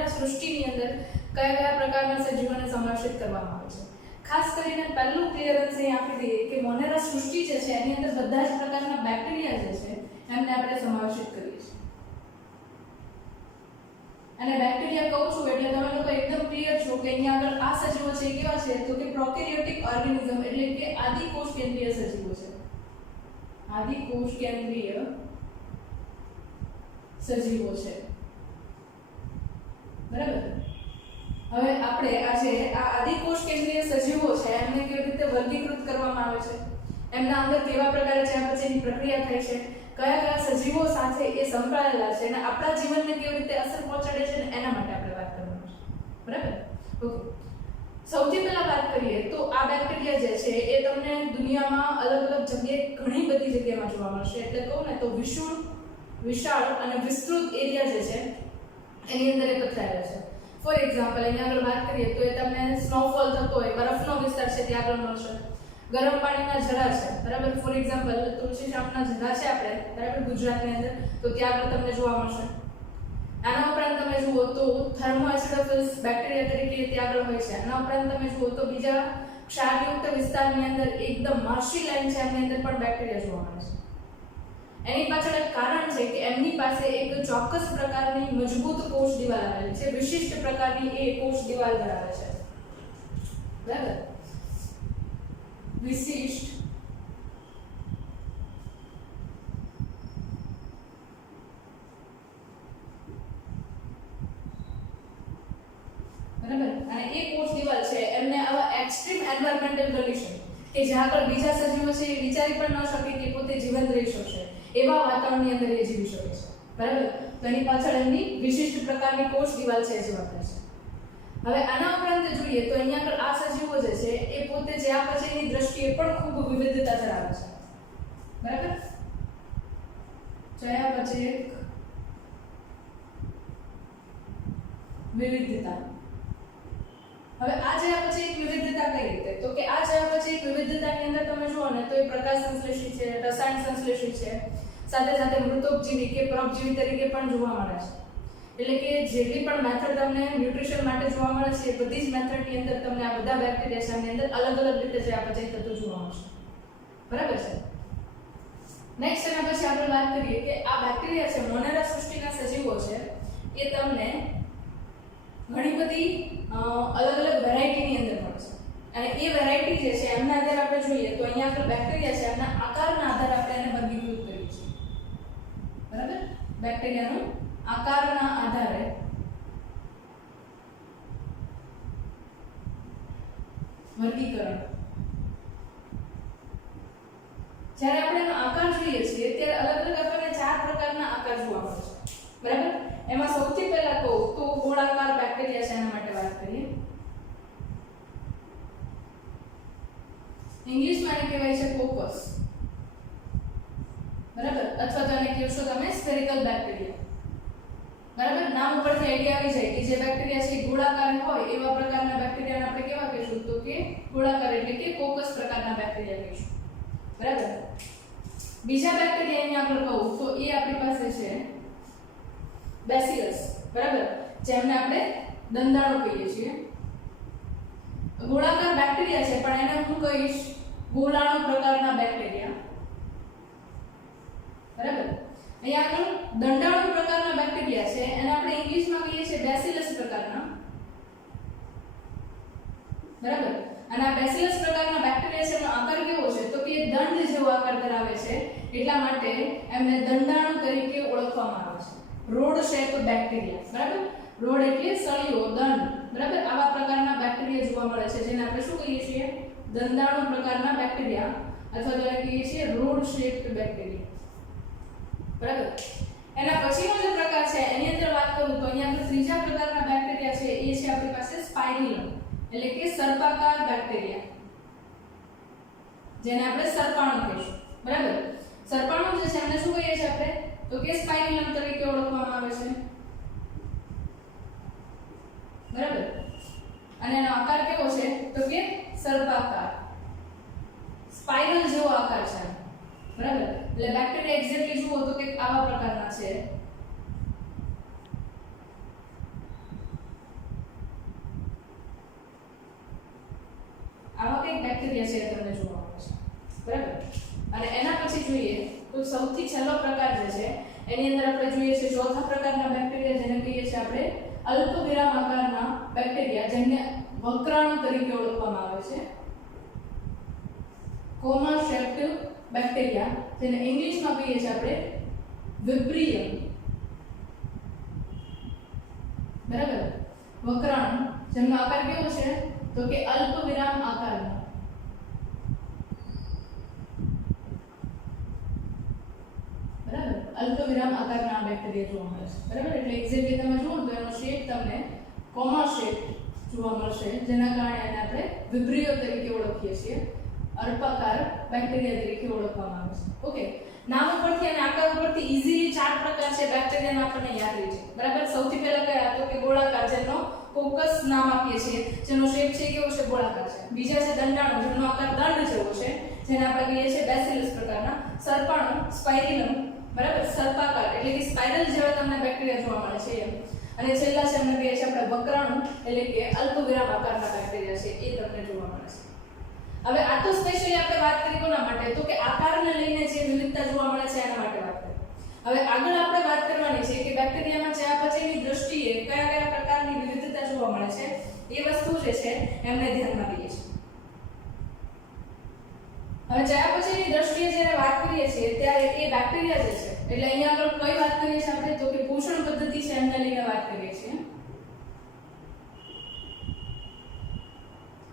મોનેરા સૃષ્ટિની અંદર કયા કયા પ્રકારના સજીવોને સમાવેશિત કરવામાં આવે છે. ખાસ કરીને પહેલું ક્લિયરન્સ અહીં આપી દઈએ કે મોનેરા સૃષ્ટિ જે છે એની અંદર બધા જ પ્રકારના બેક્ટેરિયા જે છે એમને આપણે સમાવેશિત કરીએ છીએ. અને બેક્ટેરિયા કહું છું એટલે તમે લોકો એકદમ ક્લિયર છો કે અહીંયા આગળ આ સજીવો છે કેવા છે તો કે પ્રોકેરિયોટિક ઓર્ગેનિઝમ એટલે કે આદિકોષ કેન્દ્રીય સજીવો છે. આદિકોષ કેન્દ્રીય સજીવો છે. બરાબર. હવે આપણે આજે આ આદિકોષ કેન્દ્રીય સજીવો છે એમને કેવી રીતે વર્ગીકૃત કરવામાં આવે છે, એમના અંદર કેવા પ્રકારે ચયાપચયની પ્રક્રિયા થાય છે, કયા કયા સજીવો સાથે એ સંકળાયેલા છે અને આપણા જીવનને કેવી રીતે અસર પહોંચાડે છે ને એના માટે આપણે વાત કરવાની છે. બરાબર. ઓકે. સૌથી પહેલા વાત કરીએ તો આ બેક્ટેરિયા જે છે એ તમને દુનિયામાં અલગ અલગ જગ્યાએ ઘણી બધી જગ્યામાં જોવા મળશે. એટલે કહું ને તો વિશાળ અને વિસ્તૃત એરિયા જે છે એની અંદર એ પથરાયેલા છે. ફોર એક્ઝામ્પલ અહીંયા આગળ વાત કરીએ તો એ તમને સ્નોફોલ થતો હોય બરફનો વિસ્તાર છે ત્યાં આગળ મળશે. ગરમ પાણીના ઝરા છે. બરાબર. ફોર એક્ઝામ્પલ તુલસી શ્યામના ઝરા છે આપણે બરાબર ગુજરાતની અંદર તો ત્યાં આગળ તમને જોવા મળશે. આના ઉપરાંત તમે જુઓ તો થર્મોએસિડોફિલ્સ બેક્ટેરિયા તરીકે ત્યાં આગળ હોય છે. આના ઉપરાંત તમે જુઓ તો બીજા ક્ષારયુક્ત વિસ્તારની અંદર એકદમ માર્શી લાઈન છે એની અંદર પણ બેક્ટેરિયા જોવા મળે છે. એની પાછળ એક કારણ છે કે એમની પાસે એક ચોક્કસ પ્રકારની મજબૂત કોષ દિવાલ આવેલી છે. વિશિષ્ટ પ્રકારની એ કોષ દિવાલ ધરાવે છે. બરાબર. વિશિષ્ટ બરાબર. અને એ કોષ દિવાલ છે એમને આવા એક્સ્ટ્રીમ એન્વાયરમેન્ટલ કન્ડિશન કે જ્યાં આગળ બીજા સજીવો છે એ વિચારી પણ ન શકે કે પોતે જીવંત રહી શકશે એવા વાતાવરણની અંદર એ જીવી શકે છે. બરાબર. તો એની પાછળ એમની વિશિષ્ટ પ્રકારની કોષ દિવાલ છે જવાબદાર છે. હવે આના ઉપરાંત જોઈએ તો અહીંયા આગળ આ સજીવો જે છે એ પોતે ચયાપચયની દ્રષ્ટિએ પણ ખૂબ વિવિધતા ધરાવે છે. બરાબર. ચયાપચય વિવિધતા. હવે આ ચયાપચયિક વિવિધતા કઈ રીતે તો કે આ ચયાપચયિક વિવિધતાની અંદર તમે જુઓ ને તો એ પ્રકાશ સંશ્લેષી છે, રસાયણ સંશ્લેષી છે, સાથે સાથે મૃતોપજીવી કે પરોપજીવી તરીકે પણ જોવા મળે છે. એટલે કે જેટલી પણ મેથડ તમને ન્યુટ્રિશન માટે જોવા મળે છે એ બધી જ મેથડની અંદર તમને આ બધા બેક્ટેરિયા છે એની અંદર અલગ અલગ રીતે ચયાપચય થતું જોવા મળશે. બરાબર છે. નેક્સ્ટ એના પછી આપણે વાત કરીએ કે આ બેક્ટેરિયા છે મોનેરા સૃષ્ટિના સજીવો છે એ તમને ઘણી બધી અલગ અલગ વેરાયટીની અંદર મળશે. અને એ વેરાયટી જે છે એમના આધારે આપણે જોઈએ તો અહીંયા આગળ બેક્ટેરિયા છે એમના આકારના આધારે આપણે એને વર્ગીકૃત કરીએ છીએ. બરાબર. બેક્ટેરિયાનું આકારના આધારે વર્ગીકરણ. જ્યારે આપણે એનો આકાર જોઈએ છીએ ત્યારે અલગ અલગ આપણને 4 પ્રકારના આકાર જોવા મળે છે. બરાબર. એમાં સૌથી પહેલા કહું તો ગોળાકાર બેક્ટેરિયા છે એના માટે વાત કરીએ. ઇંગ્લિશમાં એને કહેવાય છે કોકસ. બરાબર. અથવા તો એને કહેશો તમે સ્ફેરિકલ બેક્ટેરિયા. બરાબર. નામ ઉપરથી આઈડિયા આવી જાય કે જે બેક્ટેરિયા છે ગોળાકાર હોય એવા પ્રકારના બેક્ટેરિયાને આપણે કેવા કહીશું તો કે ગોળાકાર એટલે કે કોકસ પ્રકારના બેક્ટેરિયા કહીશું. બરાબર. બીજા બેક્ટેરિયા અહીંયા આગળ કહું તો એ આપણી પાસે છે બેસિલસ. બરાબર. જેમને આપણે દંતાળો કહીએ છીએ. ગોળાકાર બેક્ટેરિયા છે પણ એને હું કહીશ ગોળાણુ પ્રકારના બેક્ટેરિયા. બરાબર. અહીંયા આગળ દંડાળુ પ્રકારના બેક્ટેરિયા છે એને આપણે ઇંગ્લિશમાં કહીએ છીએ બેસિલસ પ્રકારના. બરાબર. અને આ બેસિલસ પ્રકારના બેક્ટેરિયા છે એનો આકાર કેવો છે તો કે દંડ જેવો આકાર ધરાવે છે એટલા માટે એમને દંડાણુ તરીકે ઓળખવામાં આવે છે. Road shape bacteria. બરાબર. રોડ એટલે સળિયો, દંડ. બરાબર. આવા પ્રકારના બેક્ટેરિયા જોવા મળે છે જેને આપણે શું કહીએ છીએ દંડાણુ પ્રકારના બેક્ટેરિયા અથવા તો એને કહીએ છીએ રોડ શેપ્ડ બેક્ટેરિયા. બરાબર. એના પછીનો જે પ્રકાર છે એની અંદર વાત કરું તો અહીંયા આપણે ત્રીજા પ્રકારના બેક્ટેરિયા છે એ છે આપણી પાસે સ્પાઇરિલમ એટલે કે સર્પાકાર બેક્ટેરિયા જેને આપણે સર્પાણુ કહીશું. બરાબર. સર્પાણુ જે છે એમને શું કહીએ છીએ આપણે તો કે સ્પાઇરિલમ તરીકે ઓળખવામાં આવે છે. બરાબર. અને એનો આકાર કેવો છે તો કે સર્પાકાર, સ્પાઇરલ જેવો આકાર છે. બરાબર. એટલે બેક્ટેરિયા એક્ઝેક્ટલી જુઓ તો કે આવા પ્રકારના છે. આવા કંઈક બેક્ટેરિયા છે એ તમને જોવા મળે છે, બરાબર. અને એના પછી જોઈએ તો સૌથી છેલ્લો પ્રકાર જે છે એની અંદર આપણે જોઈએ છે ચોથા પ્રકારના બેક્ટેરિયા, જેને કહીએ છીએ આપણે અલ્પવિરામ આકારના બેક્ટેરિયા, જેને વક્રાણુ તરીકે ઓળખવામાં આવે છે. કોમા શેપ્ડ બેક્ટેરિયા, જેને ઇંગ્લિશમાં કહીએ છીએ આપણે વિબ્રિયમ, બરાબર. વક્રાણુ જેમનો આકાર કેવો છે તો કે અલ્પવિરામ આકારનો, બરાબર. અલ્પવિરામ આકારના બેક્ટેરિયા જોવા મળે છે, બરાબર. એટલે એક્ઝેક્ટલી તમે જુઓ તો એનો શેપ તમને કોમા શેપ જોવા મળશે, જેના કારણે એને આપણે વિબ્રિયો તરીકે ઓળખીએ છીએ, અલ્પાકાર બેક્ટેરિયા તરીકે ઓળખવામાં આવે છે. ઓકે, નામ ઉપરથી અને આકાર ઉપરથી ઈઝીલી 4 પ્રકાર છે બેક્ટેરિયાના આપણને યાદ રહી છે, બરાબર. સૌથી પહેલા કયા તો કે ગોળાકાર, જેનો કોકસ નામ આપીએ છીએ, જેનો શેપ છે કેવો છે ગોળાકાર છે. બીજા છે દંડાણુ, જેનો આકાર દંડ જેવો છે, જેને આપણે કહીએ છીએ બેસિલસ પ્રકારના. સર્પાણુ, સ્પાઇરિલમ, બરાબર, સર્પાકાર એટલે કે સ્પાઇરલ જેવા તમને બેક્ટેરિયા જોવા મળે છે એમ. અને છેલ્લા છે એમને કહીએ છીએ આપણે વક્રાણુ, એટલે કે અલ્પવિરામ આકારના બેક્ટેરિયા છે એ તમને જોવા મળે છે. હવે આ તો સ્પેશિયલી આપણે વાત કરી કોના માટે તો કે આકારને લઈને જે વિવિધતા જોવા મળે છે એના માટે વાત કરી. હવે આગળ આપણે વાત કરવાની છે કે બેક્ટેરિયામાં ચયાપચયની દ્રષ્ટિએ કયા કયા પ્રકારની વિવિધતા જોવા મળે છે એ વસ્તુ જે છે એમને ધ્યાનમાં લઈએ છીએ. હવે ચયાપચયની દ્રષ્ટિએ જ્યારે વાત કરીએ છીએ ત્યારે એ બેક્ટેરિયા જે છે, એટલે અહીંયા આગળ કઈ વાત કરીએ છીએ આપણે તો કે પોષણ પદ્ધતિ છે એમને લઈને વાત કરીએ છીએ.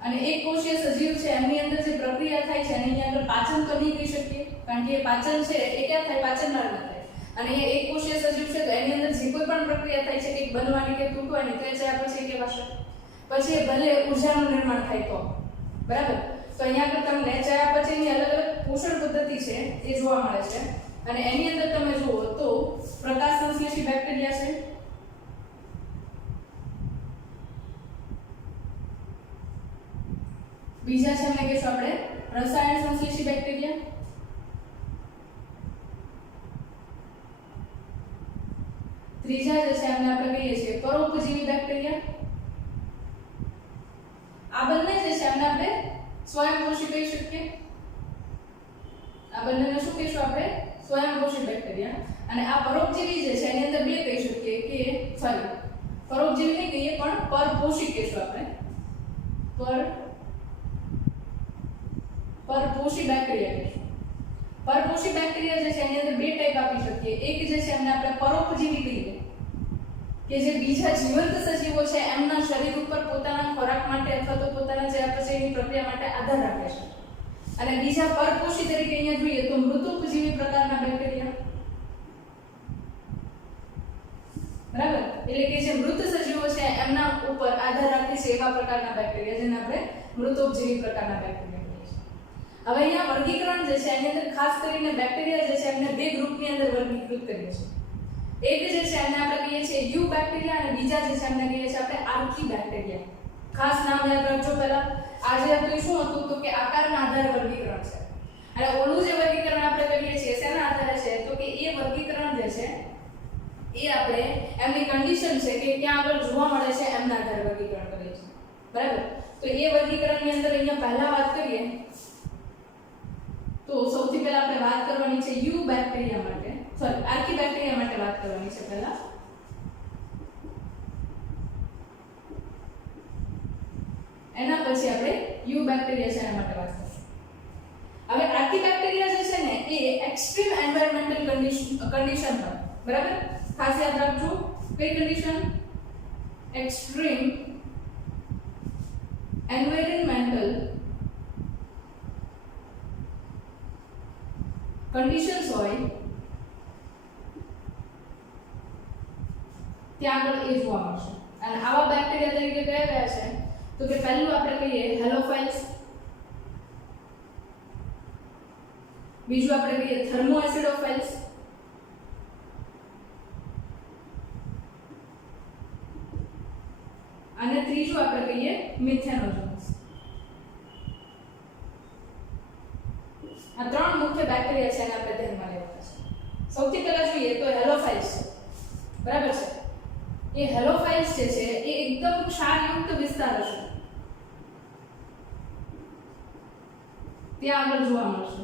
અને એક કોષીય સજીવ છે એમની અંદર જે પ્રક્રિયા થાય છે એની આગળ પાચન તો નહીં કહી શકીએ, કારણ કે પાચન છે એ ક્યાં થાય, પાચનના થાય. અને એ એક કોષીય સજીવ છે તો એની અંદર જે કોઈ પણ પ્રક્રિયા થાય છે કંઈક બનવાની કે તૂટવાની, તો એ ચયાપચય કહેવાશે. પછી ભલે ઉર્જાનું નિર્માણ થાય તો, બરાબર. તો અહીંયા આગળ તમને ચયાપચયની અલગ અલગ પોષણ પદ્ધતિ છે એ જોવા મળે છે. અને એની અંદર તમે જુઓ તો પ્રકાશ સંશ્લેષી બેક્ટેરિયા છે, બીજા છે એમને કહીશું આપણે રસાયણ સંશ્લેષી બેક્ટેરિયા, ત્રીજા જે છે એમને આપણે કહીએ છીએ પરોપજીવી બેક્ટેરિયા. આ બંને જે છે એમને આપણે સ્વયંપોષી કહી શકીએ. આ બંનેને શું કહીશું આપણે, સ્વયંપોષી બેક્ટેરિયા. અને આ પરોપજીવી જે છે એની અંદર બે કહી શકીએ કે સોરી પરોપજીવી નહીં કહીએ પણ પરપોષી કહીશું આપણે. પરપોષી બેક્ટેરિયા કહીશું. પરપોષી બેક્ટેરિયા જે છે એની અંદર બે ટાઈપ આપી શકીએ. એક જે છે એમને આપણે પરોપજીવી કહીએ કે જે બીજા જીવંત સજીવો છે એમના શરીર ઉપર પોતાના ખોરાક માટે અથવા તો પોતાના ચયાપચયની પ્રક્રિયા માટે આધાર રાખે છે. અને બીજા પરપોષી તરીકે અહીંયા જોઈએ તો મૃતોપજીવી પ્રકારના બેક્ટેરિયા, બરાબર. એટલે કે જે મૃત સજીવો છે એમના ઉપર આધાર રાખે છે એવા પ્રકારના બેક્ટેરિયા, જેને આપણે મૃતોપજીવી પ્રકારના બેક્ટેરિયા કહીએ છીએ. હવે અહીંયા વર્ગીકરણ જે છે એની અંદર ખાસ કરીને બેક્ટેરિયા જે છે એમને બે ગ્રુપની અંદર વર્ગીકૃત કરીએ છીએ. એક જે છે એમને આપણે કહીએ છીએ યુ બેક્ટેરિયા અને બીજા જે છે એમને કહીએ છીએ આપણે આર્કી બેક્ટેરિયા. ખાસ નામ યાદ રાખજો. પહેલા આજે આપણે શું હતું તો કે આકારના આધારે વર્ગીકરણ છે, અને ઓલું જે વર્ગીકરણ આપણે કરીએ છીએ શેના આધારે છે તો કે એ વર્ગીકરણ જે છે એ આપણે એમની કન્ડિશન છે કે ક્યાં આગળ જોવા મળે છે એમના આધારે વર્ગીકરણ કરીએ છીએ, બરાબર. તો એ વર્ગીકરણની અંદર અહીંયા પહેલા વાત કરીએ તો સૌથી પહેલા આપણે વાત કરવાની છે યુ બેક્ટેરિયા માટે, સોરી આર્કી બેક્ટેરિયા માટે વાત કરવાની છે પહેલા. એના પછી આપણે યુ બેક્ટેરિયા છે એના માટે વાત કરીશું. હવે આર્કી બેક્ટેરિયા જે છે ને એ એક્સ્ટ્રીમ એન્વાયરમેન્ટલ કન્ડિશન પર, બરાબર. ખાસ યાદ રાખજો કઈ કન્ડિશન, એક્સ્ટ્રીમ એન્વાયરમેન્ટલ કન્ડિશન્સ હોય ત્યાં આગળ એ જોવા મળશે. અને આવા બેક્ટેરિયા તરીકે કયા કયા છે તો કે પહેલું આપણે કહીએ હેલોફાઇલ્સ, બીજું આપણે કહીએ થર્મોએસિડોફાઇલ્સ, અને ત્રીજું આપણે કહીએ મિથેનોજન્સ. આ ત્રણ મુખ્ય બેક્ટેરિયા છે એને આપણે ધ્યાનમાં લેવાના છે. સૌથી પહેલા જોઈએ તો હેલોફાઇલ્સ, બરાબર છે. એ હેલોફાઇલ્સ જે છે એ એકદમ ક્ષારયુક્ત વિસ્તાર હશે, ત્યાં આગળ જોવા મળશે.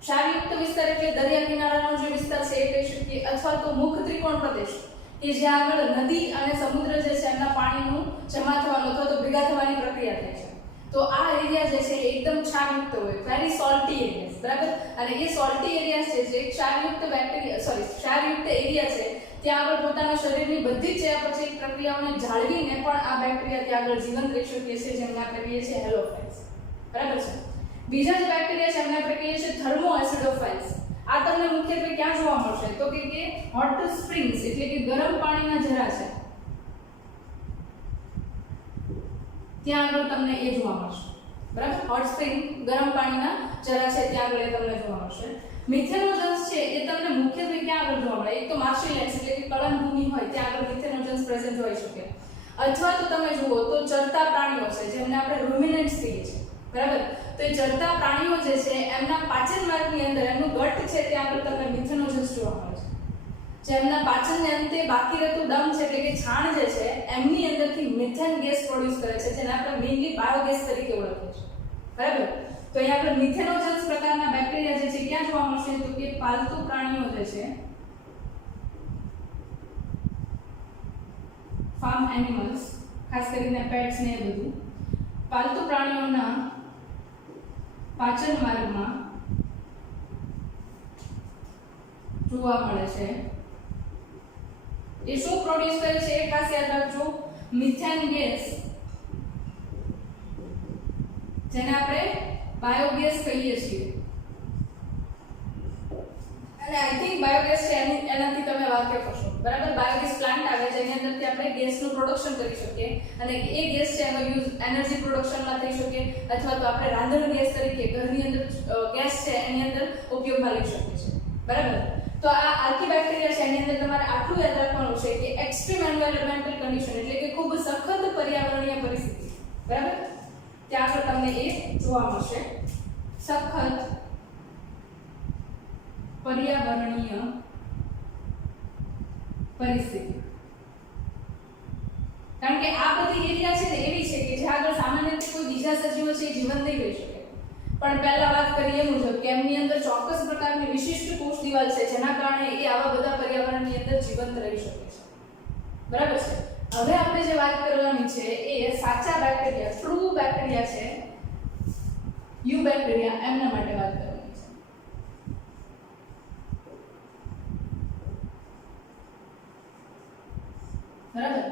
ક્ષારયુક્ત વિસ્તાર એટલે દરિયા કિનારાનો જે વિસ્તાર છે એ કહી શકીએ, અથવા તો મુખ ત્રિકોણ પ્રદેશ કે જ્યાં આગળ નદી અને સમુદ્ર જે છે એમના પાણીનું જમા થવાનું અથવા તો ભેગા થવાની પ્રક્રિયા થાય છે. તો આ એરિયા જે છે એકદમ ક્ષારયુક્ત હોય, વેરી સોલ્ટી એરિયાઝ, બરાબર. અને એ સોલ્ટી એરિયાઝ છે જે ક્ષારયુક્ત એરિયા છે ત્યાં આગળ પોતાના શરીરની બધી જ ચયાપચય પ્રક્રિયાઓને જાળવીને પણ આ બેક્ટેરિયા ત્યાં આગળ જીવંત રહી શકીએ છીએ, જેમને આપણે કહીએ છીએ હેલોફાઇલ્સ, બરાબર છે. બીજા જે બેક્ટેરિયા છે એમને આપણે કહીએ છીએ થર્મો એસિડોફાઇલ્સ. આ તમને મુખ્યત્વે ક્યાં જોવા મળશે તો કે હોટ સ્પ્રિંગ્સ એટલે કે ગરમ પાણીના ઝરા છે ત્યાં આગળ તમને એ જોવા મળશે, બરાબર. હોટ સ્પ્રિંગ ગરમ પાણીના ઝરા છે ત્યાં આગળ એ તમને જોવા મળશે. મિથેનોજન્સ છે એ તમને મુખ્યત્વે ક્યાં આગળ જોવા મળે? એક તો માર્શલેન્ડ્સ એટલે કે કળન ભૂમિ હોય ત્યાં આગળ મિથેનોજન્સ પ્રેઝન્ટ હોઈ શકે, અથવા તો તમે જુઓ તો ચરતા પ્રાણીઓ છે જેમને આપણે રૂમિનન્ટ્સ કહીએ છીએ, બરાબર. તો એ ચરતા પ્રાણીઓ જે છે એમના પાચન માર્ગની અંદર એમનું ગટ છે ત્યાં આગળ તમને મિથેનોજન્સ જોવા મળે છે. જેમના પાચનને અંતે બાકી રહેતું ડમ છે એટલે કે છાણ જે છે એમની અંદરથી મિથેન ગેસ પ્રોડ્યુસ કરે છે, જેને આપણે મેઇનલી બાયોગેસ તરીકે ઓળખીએ છીએ, બરાબર. તો અહીંયા આપણે મિથેનોજન્સ પ્રકારના બેક્ટેરિયા જે છે ક્યાં જોવા મળશે તો કે પાલતુ પ્રાણીઓ જે છે, ફાર્મ એનિમલ્સ, ખાસ કરીને પેટ્સ ને એ બધું પાલતુ પ્રાણીઓના પાચન માર્ગમાં જોવા મળે છે. એ શું પ્રોડ્યુસ કરે છે એ ખાસ યાદ રાખજો, મિથેન ગેસ, જેને આપણે બાયોગેસ કહીએ છીએ. અને આઈ થિંક બાયોગેસ છે એનાથી તમે વાકેફ હશો, બરાબર. બાયોગેસ પ્લાન્ટ આવે જેની અંદરથી આપણે ગેસનું પ્રોડક્શન કરી શકીએ અને એ ગેસ છે એનો યુઝ એનર્જી પ્રોડક્શનમાં થઈ શકે, અથવા તો આપણે રાંધણ ગેસ તરીકે ઘરની અંદર ગેસ છે એની અંદર ઉપયોગમાં લઈ શકીએ છીએ, બરાબર. તો આ આર્કીબેક્ટેરિયા છે એની અંદર તમારે આટલું યાદ રાખવાનું છે કે એક્સ્ટ્રીમ એન્વાયરમેન્ટલ કન્ડિશન એટલે કે ખૂબ સખત પર્યાવરણીય પરિસ્થિતિ, બરાબર. ત્યાં આગળ તમને એ જોવા મળશે, સખત પર્યાવરણીય પરિસ્થિતિ. કારણ કે આ બધી એરિયા છે ને એવી છે કે જ્યાં આગળ સામાન્ય રીતે કોઈ બીજા સજીવો છે એ જીવન નહીં રહી શકે. પણ પહેલા વાત કરીએ મુજબ કે એમની અંદર ચોક્કસ પ્રકારની વિશિષ્ટ કોષ દિવાલ છે જેના કારણે એ આવા બધા પર્યાવરણની અંદર જીવંત રહી શકે છે, બરાબર છે. હવે આપણે જે વાત કરવાની છે એ સાચા બેક્ટેરિયા, ટ્રુ બેક્ટેરિયા છે, યુ બેક્ટેરિયા, એમના માટે વાત કરવાની છે, બરાબર.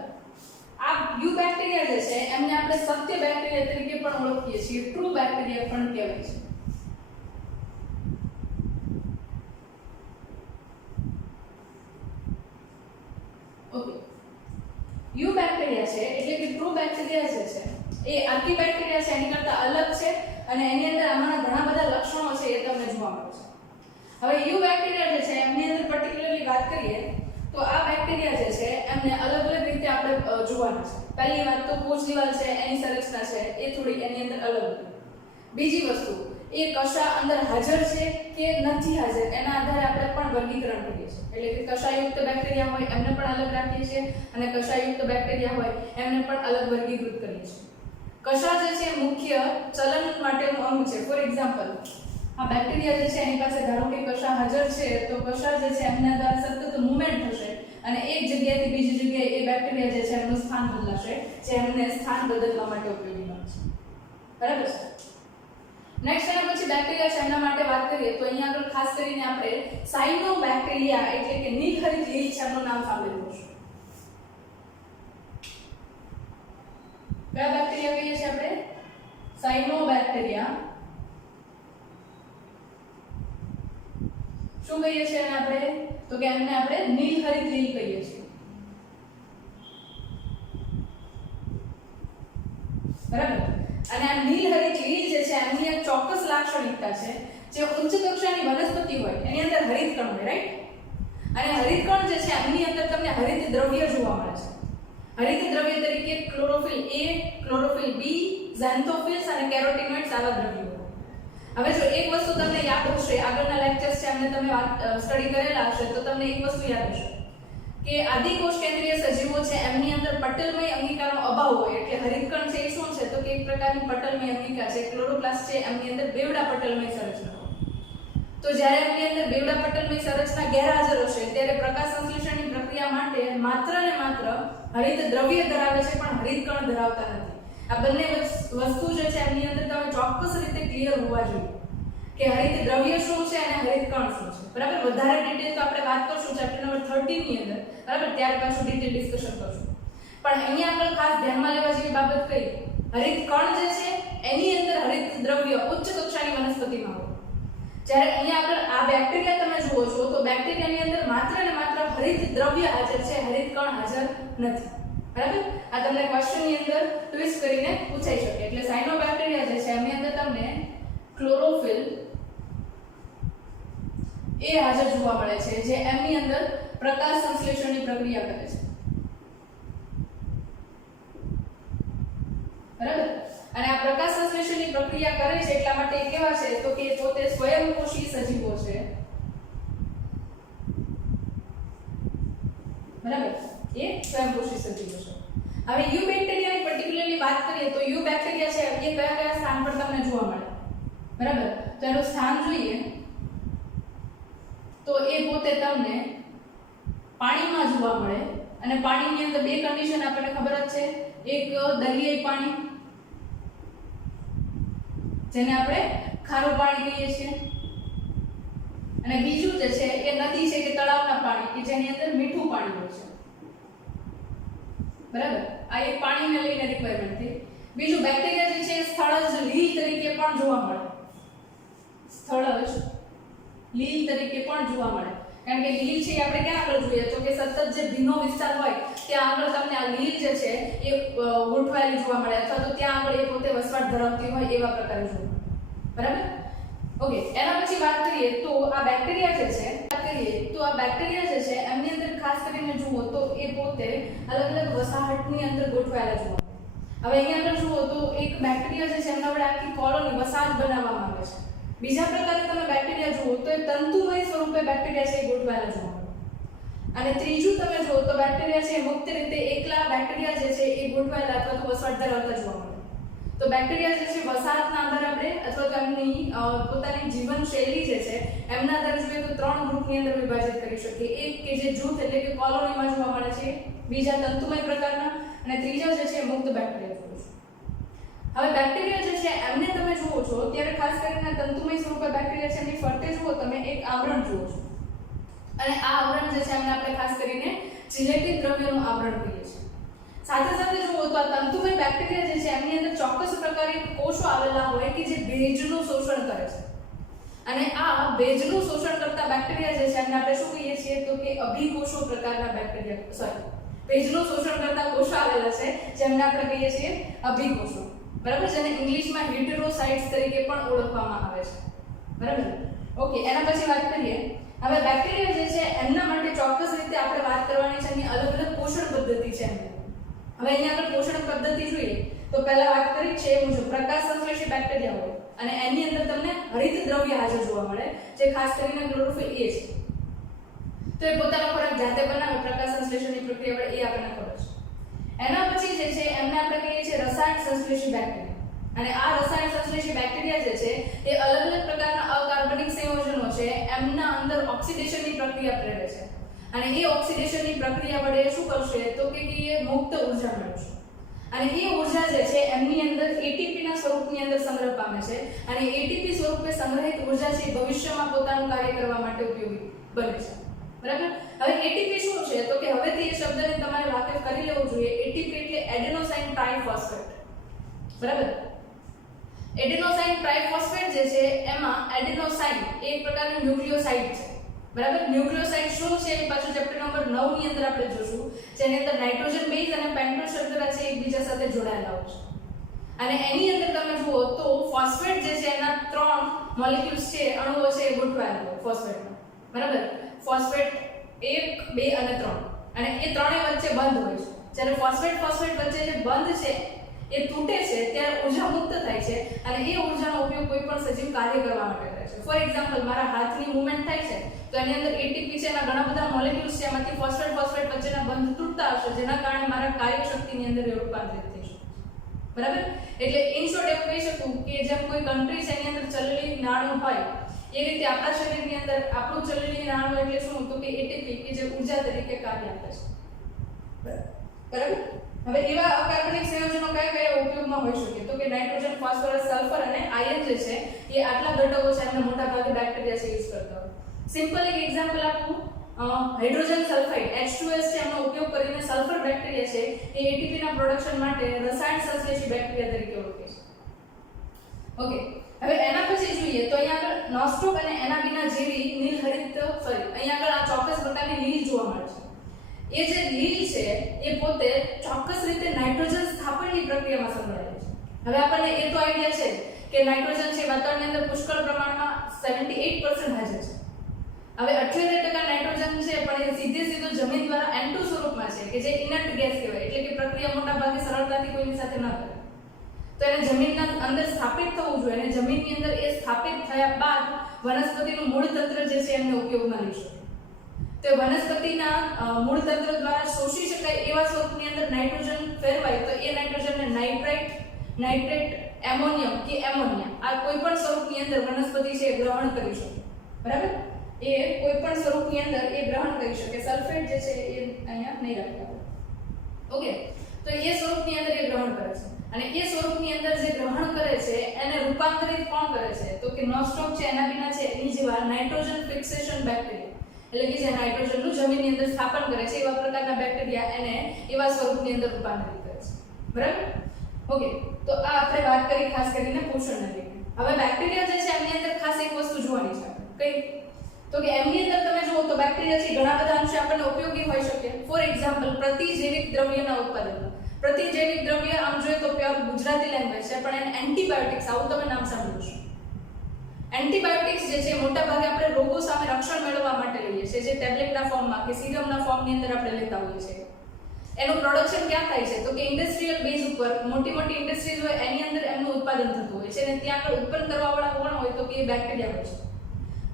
આ યુ બેક્ટેરિયા જે છે એમને આપણે સત્ય બેક્ટેરિયા તરીકે પણ ઓળખીએ છીએ, ટ્રુ બેક્ટેરિયા પણ કહેવાય છે. ઓકે, યુ બેક્ટેરિયા છે એટલે કે ટ્રુ બેક્ટેરિયા જે છે એ આર્કીબેક્ટેરિયા છે એની કરતા અલગ છે અને એની અંદર આમાંના ઘણા બધા લક્ષણો છે એ તમને જોવા મળે છે. હવે યુ બેક્ટેરિયા જે છે એમની અંદર પર્ટિક્યુલરલી વાત કરીએ તો આ બેક્ટેરિયા જે છે એમને અલગ અલગ રીતે આપણે જોવાના છે. પહેલી વાત તો કોષ દિવાલ છે એની સંરચના છે એ થોડી એની અંદર અલગ હતી. બીજી વસ્તુ એ કશા અંદર હાજર છે કે નથી હાજર એના આધારે આપણે પણ વર્ગીકરણ કરીએ છીએ. એટલે કે કશાયુક્ત બેક્ટેરિયા હોય એમને પણ અલગ રાખીએ છીએ અને કશાયુક્ત બેક્ટેરિયા હોય એમને પણ અલગ વર્ગીકૃત કરીએ છીએ. કશા જે છે મુખ્ય ચલન માટેનું અંગ છે. ફોર એક્ઝામ્પલ આ બેક્ટેરિયા જે છે એની પાસે ધારો કે કશા હાજર છે તો કશા જે છે એમના દ્વારા સતત મૂવમેન્ટ થશે અને એક જગ્યાએથી બીજી જગ્યાએ એ બેક્ટેરિયા જે છે એમનું સ્થાન બદલાશે, જે એમને સ્થાન બદલવા માટે ઉપયોગી બને છે, બરાબર છે. નેક્સ્ટ એના પછી બેક્ટેરિયા છે એના માટે વાત કરીએ તો અહીંયા આગળ ખાસ કરીને આપણે સાયનોબેક્ટેરિયા એટલે કે નીલહરિત લીલ એમનું નામ સાંભળ્યું હશે. કયા બેક્ટેરિયા કહીએ છીએ આપણે? સાયનોબેક્ટેરિયા. શું કહીએ છીએ એને આપણે? તો કે એમને આપણે નીલહરિત લીલ કહીએ છીએ, બરાબર. અને આ નીલહરિત લીલ જે છે એમની એક ચોક્કસ લાક્ષણિકતા છે જે ઉચ્ચ કક્ષાની વનસ્પતિ હોય એની અંદર હરિતકણ હોય, રાઈટ. અને હરિતકણ જે છે એમની અંદર તમને હરિત દ્રવ્ય જોવા મળે છે. હરિત દ્રવ્ય તરીકે ક્લોરોફિલ A, ક્લોરોફિલ B, ઝેન્થોફિલ્સ અને કેરોટીનોઇડ્સ આવા દ્રવ્યો. હવે જો એક વસ્તુ તમને યાદ હશે, આગળના લેક્ચર્સ છે એમને તમે સ્ટડી કરેલા હશે તો તમને એક વસ્તુ યાદ હશે કે આદિકોષ કેન્દ્રીય સજીવો છે એમની અંદર પટલમય અંગિકાનો અભાવ હોય, એટલે હરિતકણ છે એ શું છે તો કે એક પ્રકારની પટલમય અંગિકા છે. ક્લોરોપ્લાસ્ટ છે એમની અંદર બેવડા પટલમય સંરચના હોય. તો જ્યારે એમની અંદર બેવડા પટલમય સંરચના ગેરહાજર હશે ત્યારે પ્રકાશ સંશ્લેષણની પ્રક્રિયા માટે માત્ર ને માત્ર હરિત દ્રવ્ય ધરાવે છે પણ હરિતકણ ધરાવતા નથી. આ બંને વસ્તુ જે છે એમની અંદર તમે ચોક્કસ રીતે ક્લિયર હોવા જોઈએ કે હરિત દ્રવ્ય શું છે અને હરિતકણ શું છે. બરાબર, વધારે ડિટેલ તો આપણે વાત કરશું ચેપ્ટર નંબર 13 ની અંદર. બરાબર, ત્યાર પાછું ડિટેલ ડિસ્કશન કરશું. પણ અહીંયા આગળ ખાસ ધ્યાનમાં લેવા જેવી બાબત કઈ, હરિતકણ જે છે એની અંદર હરિત દ્રવ્ય ઉચ્ચ કક્ષાની વનસ્પતિમાં હોય. જ્યારે અહીંયા આગળ આ બેક્ટેરિયા તમે જુઓ છો તો બેક્ટેરિયાની અંદર માત્ર ને માત્ર હરિત દ્રવ્ય હાજર છે, હરિતકણ હાજર નથી. બરાબર, આ તમને ક્વેશ્ચનની અંદર ટ્વિસ્ટ કરીને પૂછાઈ શકે. એટલે સાયનોબેક્ટેરિયા જે છે એની અંદર તમને ક્લોરોફિલ એ હાજર જોવા મળે છે જે એમની અંદર પ્રકાશ સંશ્લેષણની પ્રક્રિયા કરે છે. બરાબર, અને આ પ્રકાશ સંશ્લેષણની પ્રક્રિયા કરે છે એટલા માટે કેવા છે તો કે પોતે સ્વયંપોષી સજીવો છે. બરાબર, એ સ્વયંપોષી સજીવો છે. હવે યુ બેક્ટેરિયાની પર્ટિક્યુલરલી વાત કરીએ તો યુ બેક્ટેરિયા છે એ કયા કયા સ્થાન પર તમને જોવા મળે. બરાબર, તો એનું સ્થાન જોઈએ તો એ પોતે તમને પાણીમાં જોવા મળે. અને પાણીની અંદર બે કન્ડિશન આપણને ખબર જ છે, એક દરિયાઈ પાણી જેને આપણે ખારું પાણી કહીએ છીએ, અને બીજું જે છે એ નદી છે કે તળાવના પાણી કે જેની અંદર મીઠું પાણી હોય છે. બરાબર, આ એક પાણીને લઈને રિક્વાયરમેન્ટ છે. બીજું બેક્ટેરિયા જે છે સ્થળજ લીલ તરીકે પણ જોવા મળે. સ્થળજ લીલ તરીકે પણ જોવા મળે, કારણ કે લીલ છે આપણે ક્યાં આગળ જોઈએ તો કે સતત જે ભીનો વિસ્તાર હોય ત્યાં આગળ તમને આ લીલ જે છે એ ગોઠવાયેલી જોવા મળે, અથવા તો ત્યાં આગળ એ પોતે વસવાટ ધરાવતી હોય એવા પ્રકારે જોવા મળે. બરાબર, ઓકે. એના પછી વાત કરીએ તો આ બેક્ટેરિયા જે છે એમની અંદર ખાસ કરીને જુઓ તો એ પોતે અલગ અલગ વસાહતની અંદર ગોઠવાયેલા જોવા મળે. હવે અહીંયા આગળ જુઓ તો એક બેક્ટેરિયા જે છે એમના વડે આખી કોલોની વસાહત બનાવવામાં આવે છે. બીજા પ્રકારે તમે બેક્ટેરિયા જુઓ તો એ તંતુમય સ્વરૂપે બેક્ટેરિયા છે એ ગોઠવાયેલા જોવા મળે. અને ત્રીજું તમે જુઓ તો બેક્ટેરિયા છે મુક્ત રીતે એકલા બેક્ટેરિયા જે છે એ ગોઠવાયેલા અથવા તો વસવાટ ધરાવતા જોવા મળે. તો બેક્ટેરિયા જે છે વસાહતના આધારે આપણે અથવા તો એમની પોતાની જીવનશૈલી જે છે એમના આધારે જોઈએ તો ત્રણ ગ્રુપની અંદર વિભાજિત કરી શકીએ. એક કે જે જૂથ એટલે કે કોલોનીમાં જોવા મળે છે, બીજા તંતુમય પ્રકારના, અને ત્રીજા જે છે મુક્ત બેક્ટેરિયા જોવા છે. હવે બેક્ટેરિયા જે છે એમને તમે જુઓ છો ત્યારે ખાસ કરીને તંતુમય સ્વરૂપે બેક્ટેરિયા છે એમની ફરતે જુઓ તમે એક આવરણ જુઓ છો, અને આ આવરણ જે છે એમને આપણે ખાસ કરીને જિલેટિન દ્રવ્યનું આવરણ કહીએ છીએ. સાથે સાથે જુઓ તો આ તંતુમય બેક્ટેરિયા જે છે એમની અંદર ચોક્કસ પ્રકારે કોષો આવેલા હોય કે જે ભેજનું શોષણ કરે છે, અને આ ભેજનું શોષણ કરતા બેક્ટેરિયા જે છે એમને આપણે શું કહીએ છીએ તો કે અભિકોષો પ્રકારના બેક્ટેરિયા ભેજનું શોષણ કરતા કોષો આવેલા છે જેમને આપણે કહીએ છીએ અભિકોષો. બરાબર, જેને ઇંગ્લિશમાં હેટેરોસાઇટ્સ તરીકે પણ ઓળખવામાં આવે છે. બરાબર, ઓકે. એના પછી વાત કરીએ હવે બેક્ટેરિયા જે છે એમના માટે ચોક્કસ રીતે આપણે વાત કરવાની છે એની અલગ અલગ પોષણ પદ્ધતિ છે. હવે અહીંયા આગળ પોષણ પદ્ધતિ જોઈએ તો પહેલા વાત કરી છે એ મુજબ પ્રકાશ સંશ્લેષી બેક્ટેરિયા હોય અને એની અંદર તમને હરિત દ્રવ્ય હાજર જોવા મળે જે ખાસ કરીને ક્લોરોફિલ એ છે. તો એ પોતાનો ખોરાક જાતે બનાવે પ્રકાશ સંશ્લેષણની પ્રક્રિયા વડે, એ આપણને ખબર છે. એના પછી જે છે એમને આપણે કહીએ છીએ રસાયણ સંશ્લેષી બેક્ટેરિયા, અને આ રસાયણ સંશ્લેષી બેક્ટેરિયા જે છે એ અલગ અલગ પ્રકારના અકાર્બનિક સંયોજનો છે એમના અંદર ઓક્સિડેશનની પ્રક્રિયા પ્રેરે છે, અને એ ઓક્સિડેશનની પ્રક્રિયા વડે શું કરશે તો કે એ મુક્ત ઉર્જા મેળવશે, અને એ ઉર્જા જે છે એમની અંદર એટીપી ના સ્વરૂપની અંદર સંગ્રહ પામે છે, અને એટીપી સ્વરૂપે સંગ્રહિત ઉર્જા છે ભવિષ્યમાં પોતાનું કાર્ય કરવા માટે ઉપયોગી બને છે. બરાબર, હવે એટીપી શું છે તો કે હવેથી એ શબ્દને તમારે વાકેફ કરી લેવું જોઈએ. એટીપી એટલે એડેનોસાઇન ટ્રાઇફોસ્ફેટ. બરાબર, એડેનોસાઇન ટ્રાઇફોસ્ફેટ જે છે એમાં એડેનોસાઇન એક પ્રકારનું ન્યુક્લિયોસાઇડ છે. બરાબર, ન્યુક્લિયોસાઇડ શું છે એ પાછું ચેપ્ટર નંબર 9 ની અંદર આપણે જોશું, જેની અંદર નાઇટ્રોજન બેઝ અને પેન્ટોસ શર્કરા છે એકબીજા સાથે જોડાયેલા હોય છે. અને એની અંદર તમે જુઓ તો ફોસ્ફેટ જે છે એના 3 મોલેક્યુલ્સ છે, અણુઓ છે એ ગોઠવાયેલા હોય ફોસ્ફેટમાં. બરાબર, ફોસ્ફેટ 1 2 અને 3, અને એ ત્રણેય વચ્ચે બંધ હોય છે. જ્યારે ફોસ્ફેટ વચ્ચે જે બંધ છે એ તૂટે છે ત્યારે ઉર્જા મુક્ત થાય છે અને એ ઉર્જાનો ઉપયોગ કોઈ પણ સજીવ કાર્ય કરવા માટે કરે છે. ફોર એક્ઝામ્પલ, મારા હાથની મૂવમેન્ટ થાય છે તો એની અંદર એટીપી છે, એના ઘણા બધા મોલેક્યુલ્સ છે, એમાંથી ફોસ્ફેટ વચ્ચેના બંધ તૂટતા હશે, જેના કારણે મારા કાર્યશક્તિની અંદર એ રૂપાંતરિત થઈ છે. બરાબર? એટલે ઇન શોર્ટ એવું કહી શકું કે જેમ કોઈ કન્ટ્રી છે એની અંદર ચલણી નાણું હોય એ રીતે આપણા શરીરની અંદર આપણું ચલણી નાણું એટલે શું? તો કે એટીપી, કે જે ઉર્જા તરીકે કાર્ય આપે છે. બરાબર? હવે એવા અકાર્બનિક સંયોજનો કયા કયા ઉપયોગમાં હોઈ શકે? તો કે નાઇટ્રોજન, ફોસ્ફરસ, સલ્ફર અને આયર્ન જે છે એ આટલા ઘટકો છે એમને મોટા ભાગે બેક્ટેરિયા છે યુઝ કરતા હોય. સિમ્પલ એક એક્ઝામ્પલ આપું, હાઇડ્રોજન સલ્ફાઇડ H2S છે એનો ઉપયોગ કરીને સલ્ફર બેક્ટેરિયા છે એ એટીપી ના પ્રોડક્શન માટે રસાયણ સંશ્લેષી બેક્ટેરિયા તરીકે ઓળખે છે. ઓકે, હવે એના પછી જોઈએ તો અહીંયા આગળ નોસ્ટ્રોક અને એના વિના જેવી નીલહરિત અહીંયા આગળ આ ચોક્કસ પ્રકારની લીલ જોવા મળે છે. એ જે લીલ છે એ પોતે ચોક્કસ રીતે નાઇટ્રોજન સ્થાપનની પ્રક્રિયામાં સંકળાયેલી છે. હવે આપણને એ તો આઈડિયા છે કે નાઇટ્રોજન છે વાતાવરણની અંદર પુષ્કળ પ્રમાણમાં 78% હાજર છે. હવે 78% નાઇટ્રોજન છે પણ એ સીધો જમીન દ્વારા N2 સ્વરૂપમાં છે કે જે ઇનર્ટ ગેસ કહેવાય, એટલે કે પ્રક્રિયા મોટા ભાગે સરળતાથી કોઈની સાથે ન કરે. તો એને જમીનના અંદર સ્થાપિત થવું જોઈએ અને જમીનની અંદર એ સ્થાપિત થયા બાદ વનસ્પતિનું મૂળ તંત્ર જે છે એમને ઉપયોગમાં લઈ શકે. તો વનસ્પતિના મૂળ તંત્ર દ્વારા શોષી શકાય એવા સ્વરૂપની અંદર નાઇટ્રોજન ફેરવાય તો એ નાઇટ્રોજનને નાઇટ્રેટ, એમોનિયમ કે એમોનિયા આ કોઈ પણ સ્વરૂપની અંદર વનસ્પતિ છે ગ્રહણ કરી શકે. બરાબર? એ કોઈ પણ સ્વરૂપની અંદર એ ગ્રહણ કરી શકે. સલ્ફેટ જે છે એ અહીંયા નહીં રાખ્યા. ઓકે, તો એ સ્વરૂપની અંદર એ ગ્રહણ કરે છે અને એ સ્વરૂપની અંદર જે ગ્રહણ કરે છે એને રૂપાંતરિત કોણ કરે છે? તો કે નોસ્ટ્રોક છે એના વિના છે એની જેવા નાઇટ્રોજન ફિક્સેશન બેક્ટેરિયા, એટલે કે જે નાઇટ્રોજનનું જમીનની અંદર સ્થાપન કરે છે એવા પ્રકારના બેક્ટેરિયા એને એવા સ્વરૂપની અંદર રૂપાંતરિત કરે છે. બરાબર? ઓકે, તો આ આપણે વાત કરી ખાસ કરીને પોષણને લઈને. હવે બેક્ટેરિયા જે છે એની અંદર ખાસ એક વસ્તુ જોવાની છે. કઈ? તો કે એમની અંદર તમે જુઓ તો બેક્ટેરિયા છે ઘણા બધા અંશે આપણને ઉપયોગી હોઈ શકે. ફોર એક્ઝામ્પલ, પ્રતિજૈવિક દ્રવ્યના ઉત્પાદનમાં. પ્રતિજૈવિક દ્રવ્ય આમ જોઈએ તો પ્યોર ગુજરાતી લેંગ્વેજ છે પણ એને એન્ટીબાયોટિક્સ, આવું તમે નામ સાંભળ્યું છે. એન્ટીબાયોટિક્સ જે છે મોટા ભાગે આપણે રોગો સામે રક્ષણ મેળવવા માટે લઈએ છીએ, જે ટેબ્લેટના ફોર્મમાં કે સિરમના ફોર્મની અંદર આપણે લેતા હોઈએ છીએ. એનું પ્રોડક્શન ક્યાં થાય છે? તો કે ઇન્ડસ્ટ્રીયલ બેઝ ઉપર મોટી ઇન્ડસ્ટ્રીઝ હોય એની અંદર એમનું ઉત્પાદન થતું હોય છે અને ત્યાં આગળ ઉત્પન્ન કરવાવાળા કોણ હોય? તો કે એ બેક્ટેરિયા હોય છે.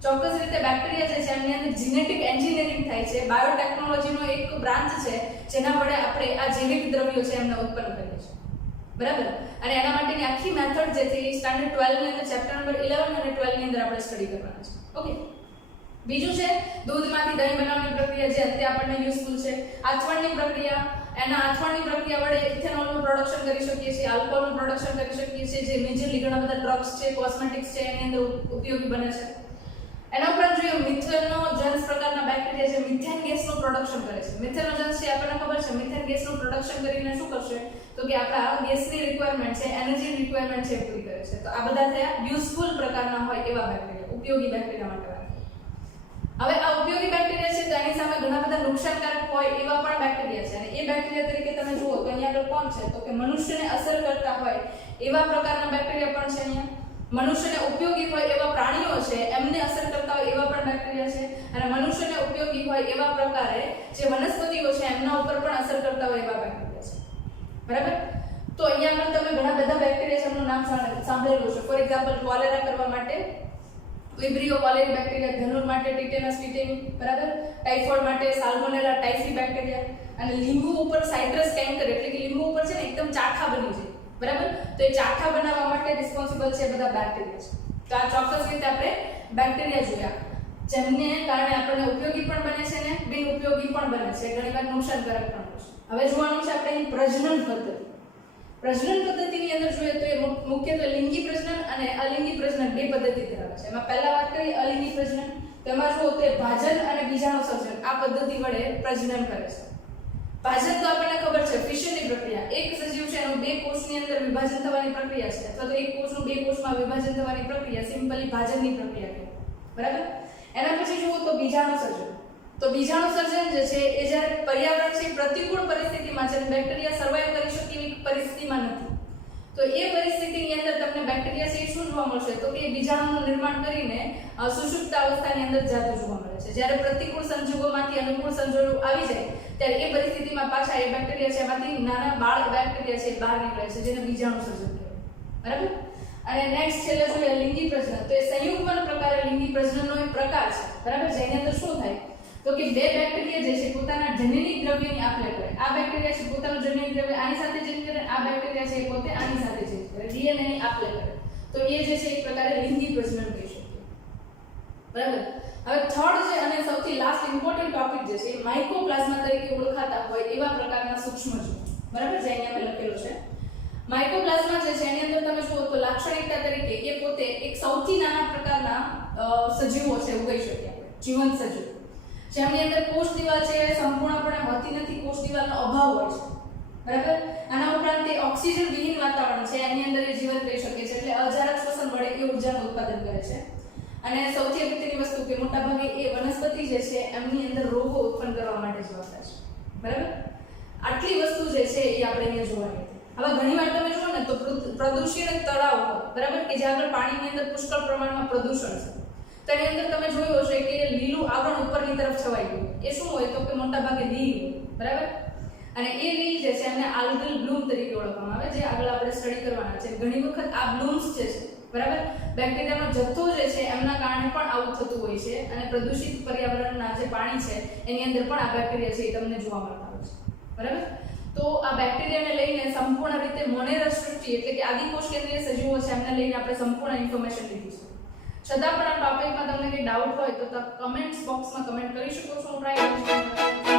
ચોક્કસ રીતે બેક્ટેરિયા જે છે એમની અંદર જીનેટિક એન્જિનિયરિંગ થાય છે, બાયોટેકનોલોજીનો એક બ્રાન્ચ છે જેના વડે આપણે આ જૈવિક દ્રવ્યો છે એમને ઉત્પન્ન કરીએ છીએ. બરાબર? અને એના માટેની આખી મેથડ જે છે એ સ્ટાન્ડર્ડ 12 ની અંદર ચેપ્ટર નંબર 11 અને 12 ની અંદર આપણે સ્ટડી કરવાના છે. ઓકે, બીજું છે દૂધમાંથી દહીં બનાવવાની પ્રક્રિયા જે અત્યારે આપણને યુઝફુલ છે. આથવણની પ્રક્રિયા, એના આથવણની પ્રક્રિયા વડે ઇથેનોલનું પ્રોડક્શન કરી શકીએ છીએ, આલ્કોહોલનું પ્રોડક્શન કરી શકીએ છીએ, જે મેજરલી ઘણા બધા ડ્રગ્સ છે, કોસ્મેટિક્સ છે એની અંદર ઉપયોગી બને છે. એના ઉપરાંત જોઈએ મિથેનોજન્સ પ્રકારના બેક્ટેરિયા છે મિથેન ગેસનું પ્રોડક્શન કરે છે. મિથેનોજન્સ છે આપણને ખબર છે મિથેન ગેસનું પ્રોડક્શન કરીને શું કરશે? તો કે આપણા ગેસની રિક્વાયરમેન્ટ છે, એનર્જી રિક્વાયરમેન્ટ છે પૂરી કરે છે. તો આ બધા થયા યુઝફુલ પ્રકારના હોય એવા બેક્ટેરિયા, ઉપયોગી બેક્ટેરિયા માટે વાત. હવે આ ઉપયોગી બેક્ટેરિયા છે તો એની સામે ઘણા બધા નુકસાનકારક હોય એવા પણ બેક્ટેરિયા છે અને એ બેક્ટેરિયા તરીકે તમે જુઓ તો અહીંયા આગળ કોણ છે? તો કે મનુષ્યને અસર કરતા હોય એવા પ્રકારના બેક્ટેરિયા પણ છે. અહીંયા મનુષ્યને ઉપયોગી હોય એવા પ્રાણીઓ છે એમને અસર કરતા હોય એવા પણ બેક્ટેરિયા છે અને મનુષ્યને ઉપયોગી હોય એવા પ્રકારે જે વનસ્પતિઓ છે એમના ઉપર પણ અસર કરતા હોય એવા બેક્ટેરિયા છે. બરાબર? તો અહીંયા આગળ તમે ઘણા બધા બેક્ટેરિયા છે એમનું નામ સાંભળેલું છે. ફોર એક્ઝામ્પલ, કોલેરા કરવા માટે વિબ્રિયો કોલેરી બેક્ટેરિયા, ધનુર માટે ટીટેનસ ટીટેની, બરાબર? ટાઇફોઇડ માટે સાલ્મોનેલા ટાઇફી બેક્ટેરિયા અને લીંબુ ઉપર સાઇટ્રસ કેન્કર, એટલે કે લીંબુ ઉપર છે ને એકદમ ચાખા બની જાય. બરાબર? તો એ ચાખા બનાવવા માટે રિસ્પોન્સિબલ છે બધા બેક્ટેરિયા છે. તો આ ચોક્કસ રીતે આપણે બેક્ટેરિયા જોયા જેમને કારણે આપણને ઉપયોગી પણ બને છે ને બિન ઉપયોગી પણ બને છે, ઘણીવાર નુકસાનકારક પણ બને છે. હવે જોવાનું છે આપણે પ્રજનન પદ્ધતિ. પ્રજનન પદ્ધતિની અંદર જોઈએ તો એ મુખ્યત્વે લિંગી પ્રજનન અને અલિંગી પ્રજનન બે પદ્ધતિ ધરાવે છે. એમાં પહેલા વાત કરીએ અલિંગી પ્રજનન. તેમાં જુઓ તો ભાજન અને બીજાણુ સર્જન આ પદ્ધતિ વડે પ્રજનન કરે છે. ભાજન તો આપણને ખબર છે ફિશનની પ્રક્રિયા. એક સજીવ છે એનું બે કોષની અંદર વિભાજન થવાની પ્રક્રિયા છે અથવા તો એક કોષનું બે કોષમાં વિભાજન થવાની પ્રક્રિયા સિમ્પલી ભાજનની પ્રક્રિયા કહેવાય. બરાબર? એના પછી જુઓ તો બીજાણુ સર્જન. તો બીજાણુ સર્જન જે છે એ જ્યારે પર્યાવરણ છે પ્રતિકૂળ પરિસ્થિતિમાં છે, બેક્ટેરિયા સર્વાઈવ કરી શકે એવી પરિસ્થિતિમાં નથી, તો એ પરિસ્થિતિની અંદર તમને બેક્ટેરિયા છે શું જોવા મળશે? તો કે બીજાણુનું નિર્માણ કરીને સુષુપ્ત અવસ્થાની અંદર જાતું જોવા મળે છે. જ્યારે પ્રતિકૂળ સંજોગોમાંથી અનુકૂળ સંજોગો આવી જાય ત્યારે એ પરિસ્થિતિમાં પાછા એ બેક્ટેરિયા છે એમાંથી નાના બાળ બેક્ટેરિયા છે એ બહાર નીકળે છે, જેને બીજાણુ સર્જન કહેવાય. બરાબર. અને નેક્સ્ટ છેલ્લે જોઈએ લિંગી પ્રજનન. તો એ સંયુગ્મન પ્રકારે લિંગી પ્રજનનનો એક પ્રકાર છે. બરાબર. જેની અંદર શું થાય તો કે બે બેક્ટેરિયા જે છે પોતાના જનનિક દ્રવ્યની આપ-લે કરે. આ બેક્ટેરિયા છે પોતાનું જનનિક દ્રવ્ય આની સાથે ચેન્જ કરે, આ બેક્ટેરિયા છે પોતે આની સાથે ચેન્જ કરે, ડીએનએ ની આપ-લે કરે. તો એ જે છે એક પ્રકારે લિંગી પ્રજનન કહી શકીએ. બરાબર. હવે થર્ડ છે અને સૌથી લાસ્ટ ઇમ્પોર્ટન્ટ ટોપિક જે છે માઇકોપ્લાઝમા તરીકે ઓળખાતા હોય એવા પ્રકારના સૂક્ષ્મજીવો. બરાબર. જે અહીંયા મેં લખેલું છે માઇકોપ્લાઝમા જે છે એની અંદર તમે જુઓ તો લાક્ષણિકતા તરીકે એ પોતે એક સૌથી નાના પ્રકારના સજીવો છે એવું કહી શકીએ આપણે, જીવંત સજીવો, જેમની અંદર કોષ દિવાલ છે એ સંપૂર્ણપણે હોતી નથી, કોષ દિવાલનો અભાવ હોય છે. બરાબર. આના ઉપરાંત તે ઓક્સિજન વિહીન વાતાવરણ છે એની અંદર એ જીવંત રહી શકે છે, એટલે અજારક શ્વસન વડે એ ઉર્જાનું ઉત્પાદન કરે છે. અને સૌથી અગત્યની વસ્તુ કે મોટાભાગે એ વનસ્પતિ જે છે એમની અંદર રોગો ઉત્પન્ન કરવા માટે જવાબદાર છે. બરાબર. આટલી વસ્તુ જે છે એ આપણે અહીંયા જોવાની હતી. હવે ઘણીવાર તમે જુઓ ને તો પ્રદૂષિત તળાવ હોય, બરાબર, કે જ્યાં આગળ પાણીની અંદર પુષ્કળ પ્રમાણમાં પ્રદૂષણ છે, તો એની અંદર તમે જોયું હશે કે લીલું આવરણ ઉપરની તરફ છવાઈ ગયું. એ શું હોય તો કે મોટાભાગે લીલ હોય. બરાબર. અને એ લીલ જે છે એમને આલ્ગલ બ્લૂમ તરીકે ઓળખવામાં આવે, જે આગળ આપણે સ્ટડી કરવાના છે. ઘણી વખત આ બ્લૂમ્સ જે છે, બરાબર, બેક્ટેરિયાનો જથ્થો જે છે એમના કારણે પણ આવું થતું હોય છે, અને પ્રદૂષિત પર્યાવરણના જે પાણી છે એની અંદર પણ આ બેક્ટેરિયા છે એ તમને જોવા મળતા હોય છે. બરાબર. તો આ બેક્ટેરિયાને લઈને સંપૂર્ણ રીતે મોનેર સૃષ્ટિ એટલે કે આદિકોષ કેન્દ્રીય સજીવો છે એમને લઈને આપણે સંપૂર્ણ ઇન્ફોર્મેશન લીધી છે. છતાં પણ આ ટોપિકમાં તમને કંઈ ડાઉટ હોય તો કમેન્ટ્સ બોક્સમાં કમેન્ટ કરી શકો છો. હું ટ્રાય કરીશ.